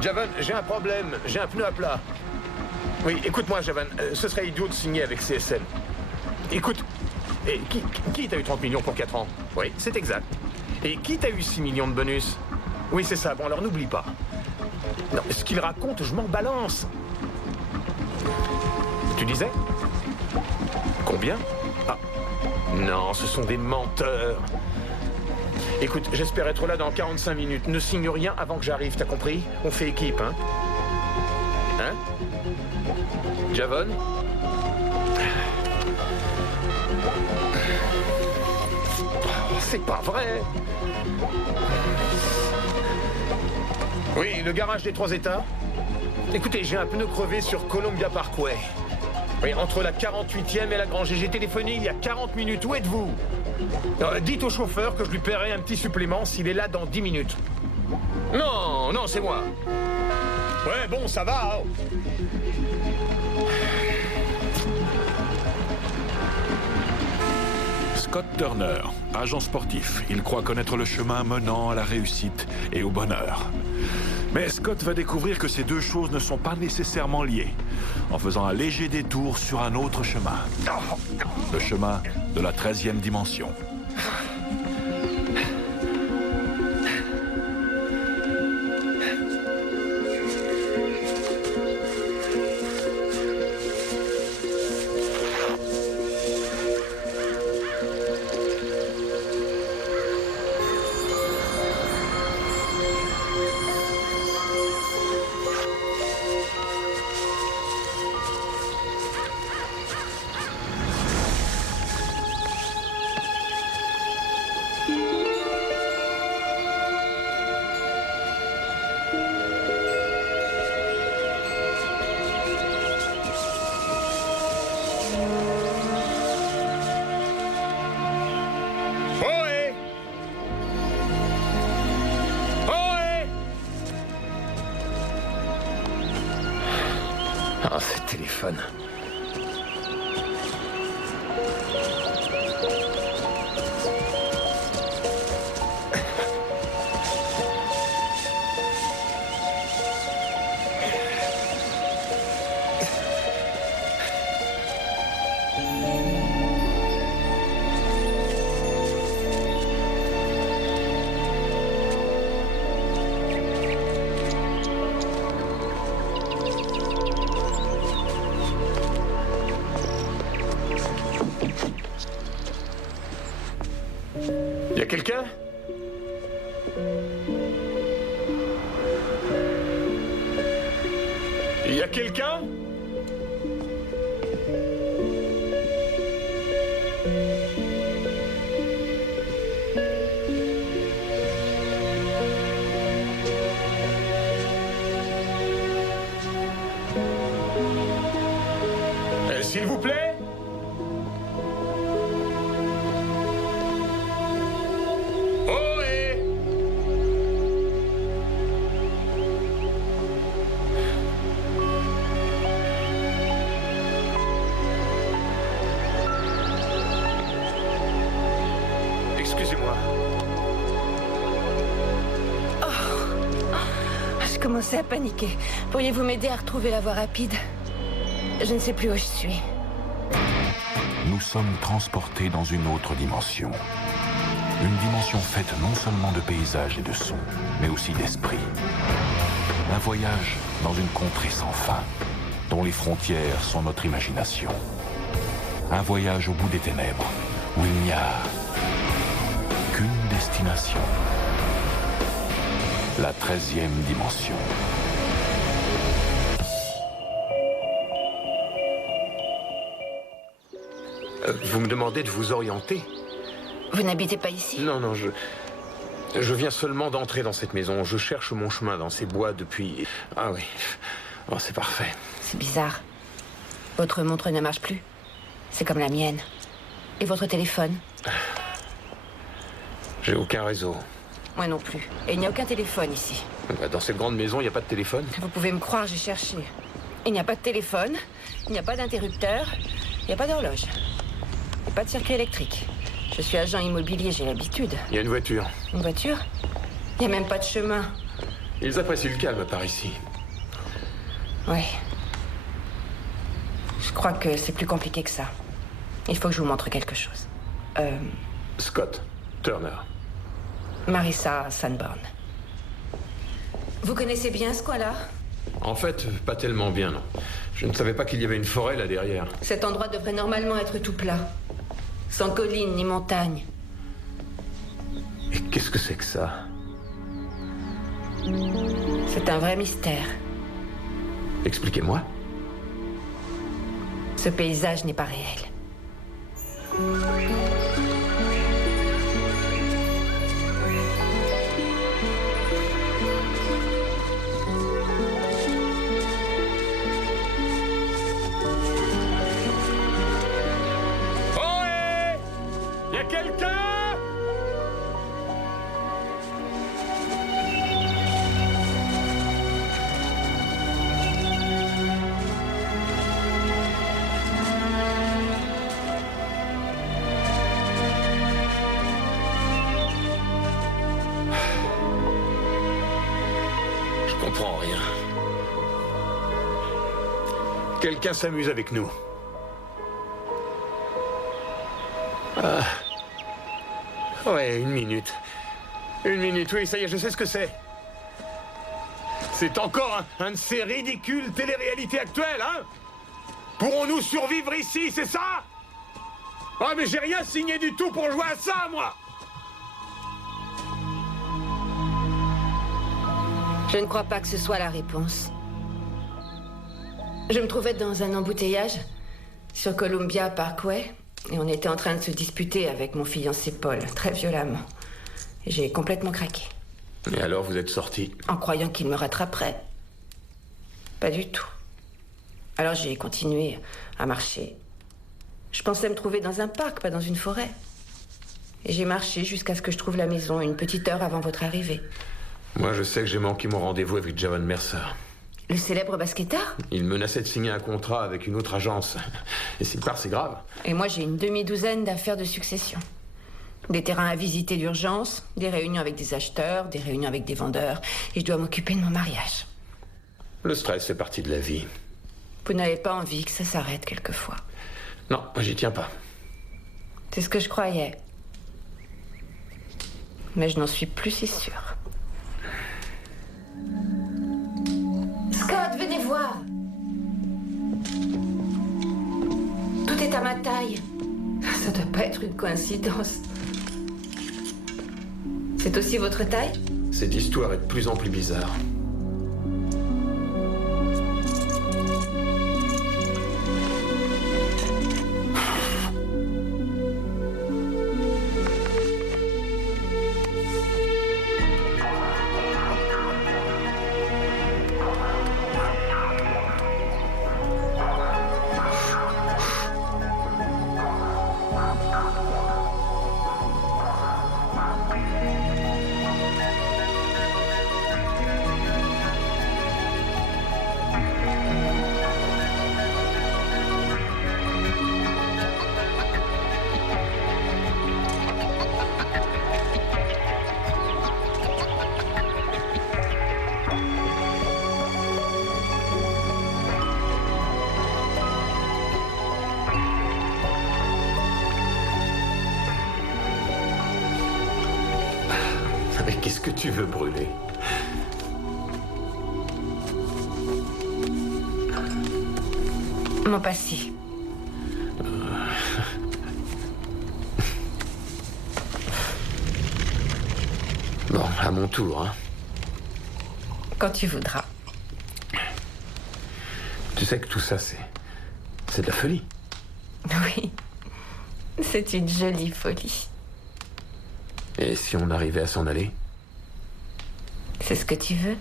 Javan, j'ai un problème. J'ai un pneu à plat. Oui, écoute-moi, Javan. Ce serait idiot de signer avec CSN. Écoute, et qui t'a eu 30 millions pour 4 ans? Oui, c'est exact. Et qui t'a eu 6 millions de bonus? Oui, c'est ça. Bon, alors n'oublie pas. Non, ce qu'il raconte, je m'en balance. Tu disais? Combien? Ah. Non, ce sont des menteurs. Écoute, j'espère être là dans 45 minutes. Ne signe rien avant que j'arrive, t'as compris? On fait équipe, hein? Hein? Javon? Oh, c'est pas vrai! Oui, le garage des 3 états. Écoutez, j'ai un pneu crevé sur Columbia Parkway. Oui, entre la 48e et la Grange. J'ai téléphoné il y a 40 minutes. Où êtes-vous? Dites au chauffeur que je lui paierai un petit supplément s'il est là dans 10 minutes. Non, non, c'est moi. Ouais, bon, ça va. Scott Turner, agent sportif. Il croit connaître le chemin menant à la réussite et au bonheur. Mais Scott va découvrir que ces deux choses ne sont pas nécessairement liées, en faisant un léger détour sur un autre chemin. Le chemin de la 13e dimension. Ah, ce téléphone. Y a quelqu'un? Y a quelqu'un? S'il vous plaît? Excusez-moi. Je commençais à paniquer. Pourriez-vous m'aider à retrouver la voie rapide? Je ne sais plus où je suis. Nous sommes transportés dans une autre dimension. Une dimension faite non seulement de paysages et de sons, mais aussi d'esprit. Un voyage dans une contrée sans fin, dont les frontières sont notre imagination. Un voyage au bout des ténèbres, où il n'y a qu'une destination. La 13e dimension. Vous me demandez de vous orienter? Vous n'habitez pas ici? Non, non, je viens seulement d'entrer dans cette maison. Je cherche mon chemin dans ces bois depuis... Ah oui. Oh, c'est parfait. C'est bizarre. Votre montre ne marche plus. C'est comme la mienne. Et votre téléphone? J'ai aucun réseau. Moi non plus. Et il n'y a aucun téléphone ici. Dans cette grande maison, il n'y a pas de téléphone? Vous pouvez me croire, j'ai cherché. Il n'y a pas de téléphone, il n'y a pas d'interrupteur, il n'y a pas d'horloge. Il n'y a pas de circuit électrique. Je suis agent immobilier, j'ai l'habitude. Il y a une voiture. Une voiture? Il n'y a même pas de chemin. Ils apprécient le calme par ici. Oui. Je crois que c'est plus compliqué que ça. Il faut que je vous montre quelque chose. Scott Turner. Marissa Sanborn. Vous connaissez bien ce coin-là? En fait, pas tellement bien, non. Je ne savais pas qu'il y avait une forêt là derrière. Cet endroit devrait normalement être tout plat. Sans collines ni montagnes. Et qu'est-ce que c'est que ça? C'est un vrai mystère. Expliquez-moi. Ce paysage n'est pas réel. Ohé! Y a quelqu'un? Je comprends rien. Quelqu'un s'amuse avec nous. Ah. Ouais, une minute. Une minute, oui, ça y est, je sais ce que c'est. C'est encore un de ces ridicules téléréalités actuelles, hein? Pourrons-nous survivre ici, c'est ça? Ah, mais j'ai rien signé du tout pour jouer à ça, moi! Je ne crois pas que ce soit la réponse. Je me trouvais dans un embouteillage sur Columbia Parkway et on était en train de se disputer avec mon fiancé Paul, très violemment. Et j'ai complètement craqué. Et alors vous êtes sorti? En croyant qu'il me rattraperait. Pas du tout. Alors j'ai continué à marcher. Je pensais me trouver dans un parc, pas dans une forêt. Et j'ai marché jusqu'à ce que je trouve la maison une petite heure avant votre arrivée. Moi, je sais que j'ai manqué mon rendez-vous avec Javon Mercer. Le célèbre basketteur? Il menaçait de signer un contrat avec une autre agence. Et s'il part, c'est grave. Et moi, j'ai une demi-douzaine d'affaires de succession. Des terrains à visiter d'urgence, des réunions avec des acheteurs, des réunions avec des vendeurs. Et je dois m'occuper de mon mariage. Le stress fait partie de la vie. Vous n'avez pas envie que ça s'arrête quelquefois? Non, moi, j'y tiens pas. C'est ce que je croyais. Mais je n'en suis plus si sûre. Scott, venez voir. Tout est à ma taille. Ça doit pas être une coïncidence. C'est aussi votre taille? Cette histoire est de plus en plus bizarre. Mais qu'est-ce que tu veux brûler? Mon passé. Bon, à mon tour, hein. Quand tu voudras. Tu sais que tout ça, c'est de la folie. Oui. C'est une jolie folie. Et si on arrivait à s'en aller? C'est ce que tu veux?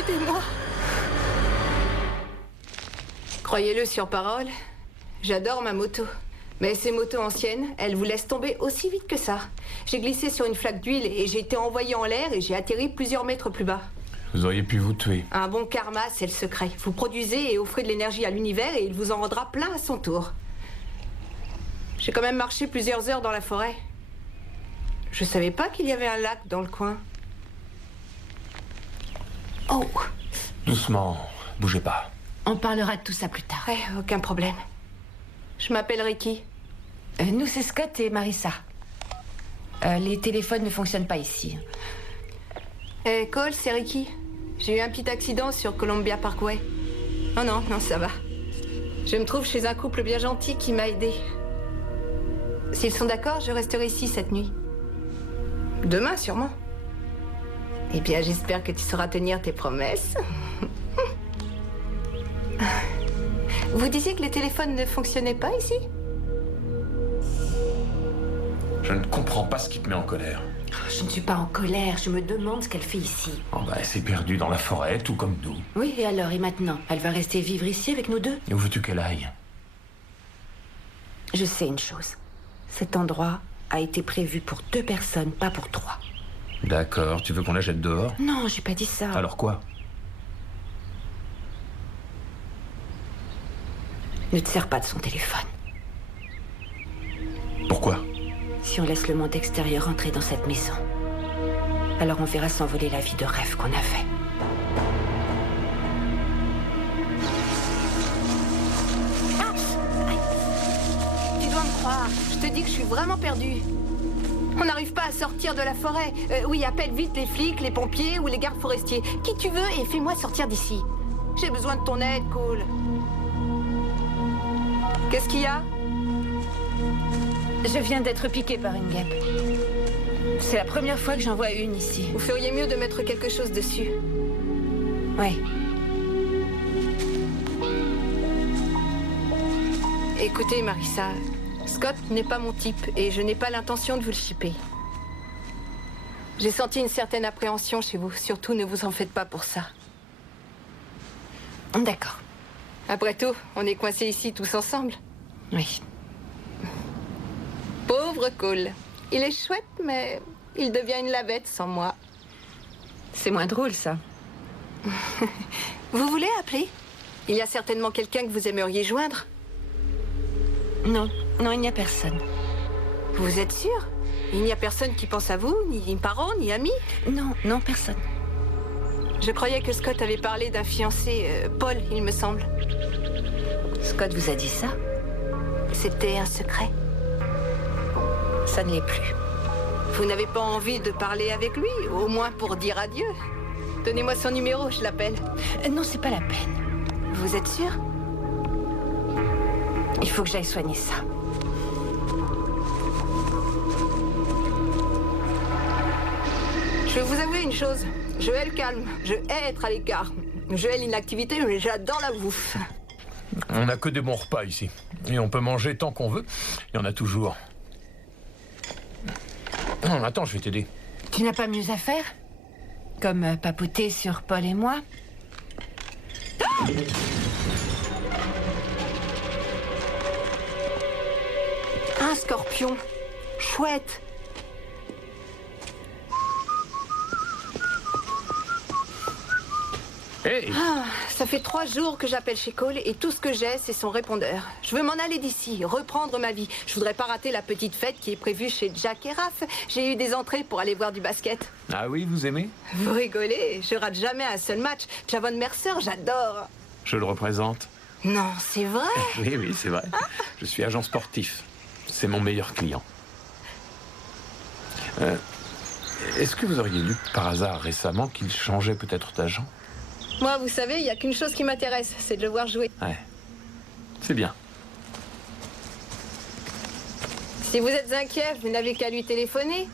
Aidez-moi. Croyez-le sur parole, j'adore ma moto. Mais ces motos anciennes, elles vous laissent tomber aussi vite que ça. J'ai glissé sur une flaque d'huile et j'ai été envoyé en l'air et j'ai atterri plusieurs mètres plus bas. Vous auriez pu vous tuer. Un bon karma, c'est le secret. Vous produisez et offrez de l'énergie à l'univers et il vous en rendra plein à son tour. J'ai quand même marché plusieurs heures dans la forêt. Je savais pas qu'il y avait un lac dans le coin. Oh! Doucement, bougez pas. On parlera de tout ça plus tard. Ouais, aucun problème. Je m'appelle Ricky. Nous, c'est Scott et Marissa. Les téléphones ne fonctionnent pas ici. Cole, c'est Ricky. J'ai eu un petit accident sur Columbia Parkway. Oh non, ça va. Je me trouve chez un couple bien gentil qui m'a aidé. S'ils sont d'accord, je resterai ici cette nuit. Demain, sûrement. Eh bien, j'espère que tu sauras tenir tes promesses. Vous disiez que les téléphones ne fonctionnaient pas ici? Je ne comprends pas ce qui te met en colère. Je ne suis pas en colère, je me demande ce qu'elle fait ici. Oh bah, elle s'est perdue dans la forêt, tout comme nous. Oui, et alors, et maintenant? Elle va rester vivre ici avec nous deux? Et où veux-tu qu'elle aille? Je sais une chose. Cet endroit a été prévu pour 2 personnes, pas pour 3. D'accord, tu veux qu'on la jette dehors? Non, j'ai pas dit ça. Alors quoi? Ne te sers pas de son téléphone. Pourquoi? Si on laisse le monde extérieur entrer dans cette maison, alors on verra s'envoler la vie de rêve qu'on avait. Tu dois me croire. Je te dis que je suis vraiment perdue. On n'arrive pas à sortir de la forêt. Oui, appelle vite les flics, les pompiers ou les gardes forestiers. Qui tu veux et fais-moi sortir d'ici. J'ai besoin de ton aide, Cole. Qu'est-ce qu'il y a? Je viens d'être piquée par une guêpe. C'est la première fois que j'en vois une ici. Vous feriez mieux de mettre quelque chose dessus. Ouais. Écoutez, Marissa, Scott n'est pas mon type et je n'ai pas l'intention de vous le shipper. J'ai senti une certaine appréhension chez vous. Surtout, ne vous en faites pas pour ça. D'accord. Après tout, on est coincés ici tous ensemble. Oui. Pauvre Cole. Il est chouette, mais il devient une lavette sans moi. C'est moins drôle, ça. Vous voulez appeler? Il y a certainement quelqu'un que vous aimeriez joindre. Non, il n'y a personne. Vous êtes sûr? Il n'y a personne qui pense à vous, ni parents, ni amis? Non, personne. Je croyais que Scott avait parlé d'un fiancé, Paul, il me semble. Scott vous a dit ça? C'était un secret. Ça ne l'est plus. Vous n'avez pas envie de parler avec lui, au moins pour dire adieu? Donnez-moi son numéro, je l'appelle. Non, c'est pas la peine. Vous êtes sûr? Il faut que j'aille soigner ça. Je vais vous avouer une chose. Je hais le calme. Je hais être à l'écart. Je hais l'inactivité, mais j'adore la bouffe. On n'a que des bons repas ici. Et on peut manger tant qu'on veut. Il y en a toujours. Non, attends, je vais t'aider. Tu n'as pas mieux à faire? Comme papoter sur Paul et moi? Un scorpion. Chouette. Hey! Ça fait 3 jours que j'appelle chez Cole et tout ce que j'ai, c'est son répondeur. Je veux m'en aller d'ici, reprendre ma vie. Je voudrais pas rater la petite fête qui est prévue chez Jack et Raph. J'ai eu des entrées pour aller voir du basket. Ah oui, vous aimez? Vous rigolez, je rate jamais un seul match. Javon Mercer, j'adore. Je le représente. Non, c'est vrai? Oui, c'est vrai. Je suis agent sportif. C'est mon meilleur client. Est-ce que vous auriez lu par hasard récemment qu'il changeait peut-être d'agent? Moi, vous savez, il n'y a qu'une chose qui m'intéresse, c'est de le voir jouer. Ouais. C'est bien. Si vous êtes inquiet, vous n'avez qu'à lui téléphoner.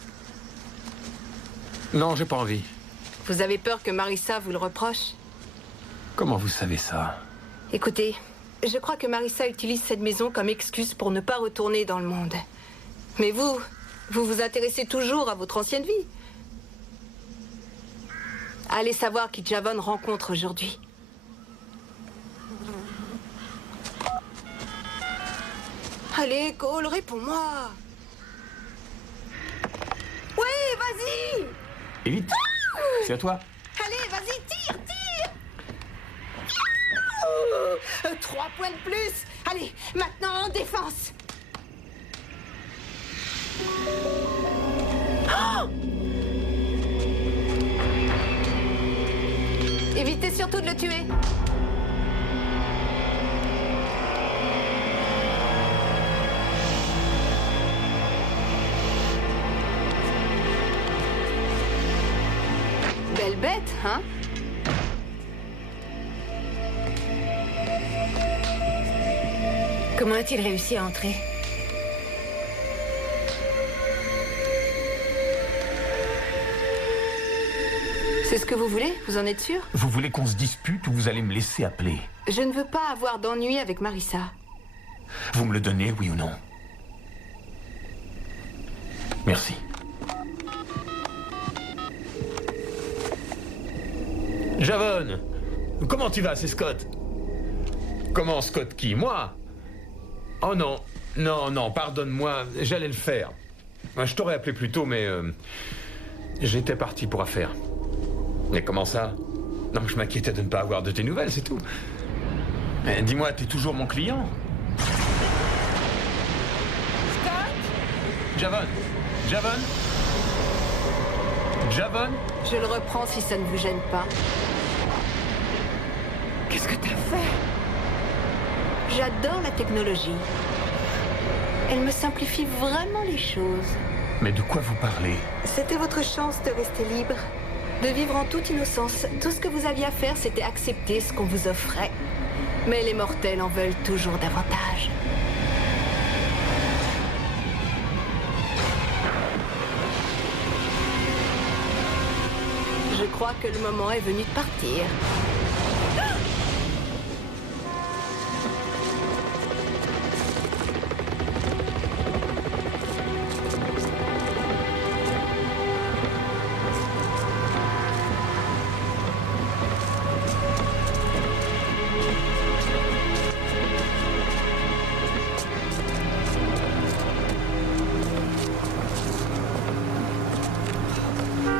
Non, j'ai pas envie. Vous avez peur que Marissa vous le reproche? Comment vous savez ça? Écoutez, je crois que Marissa utilise cette maison comme excuse pour ne pas retourner dans le monde. Mais vous vous intéressez toujours à votre ancienne vie. Allez savoir qui Javon rencontre aujourd'hui. Allez, Cole, réponds-moi. Oui, vas-y. Et vite. C'est à toi. Allez, vas-y, tire. 3 points de plus. Allez, maintenant en défense. Oh! Évitez surtout de le tuer. Belle bête, hein? Comment a-t-il réussi à entrer? C'est ce que vous voulez? Vous en êtes sûr? Vous voulez qu'on se dispute ou vous allez me laisser appeler? Je ne veux pas avoir d'ennui avec Marissa. Vous me le donnez, oui ou non? Merci. Javon! Comment tu vas, c'est Scott? Comment Scott qui? Moi? Oh non, non, pardonne-moi, j'allais le faire. Je t'aurais appelé plus tôt, mais... j'étais parti pour affaire. Mais comment ça? Non, je m'inquiétais de ne pas avoir de tes nouvelles, c'est tout. Mais dis-moi, t'es toujours mon client? Scott? Javon? Je le reprends si ça ne vous gêne pas. Qu'est-ce que t'as fait? J'adore la technologie. Elle me simplifie vraiment les choses. Mais de quoi vous parlez? C'était votre chance de rester libre, de vivre en toute innocence. Tout ce que vous aviez à faire, c'était accepter ce qu'on vous offrait. Mais les mortels en veulent toujours davantage. Je crois que le moment est venu de partir.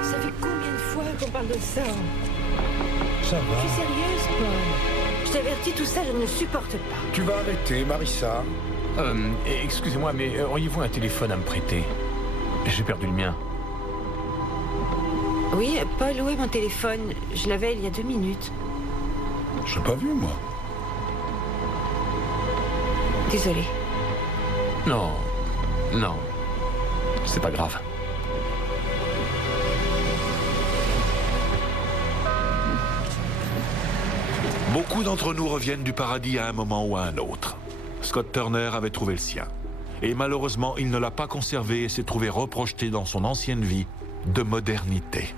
Ça fait combien de fois qu'on parle de ça? Ça Je suis va. sérieuse, Paul. Je t'avertis, tout ça, je ne supporte pas. Tu vas arrêter, Marissa. Excusez-moi, mais auriez-vous un téléphone à me prêter? J'ai perdu le mien. Oui, Paul, où est mon téléphone? Je l'avais il y a 2 minutes. Je l'ai pas vu, moi. Désolée. Non, c'est pas grave. Beaucoup d'entre nous reviennent du paradis à un moment ou à un autre. Scott Turner avait trouvé le sien. Et malheureusement, il ne l'a pas conservé et s'est trouvé reprojeté dans son ancienne vie de modernité.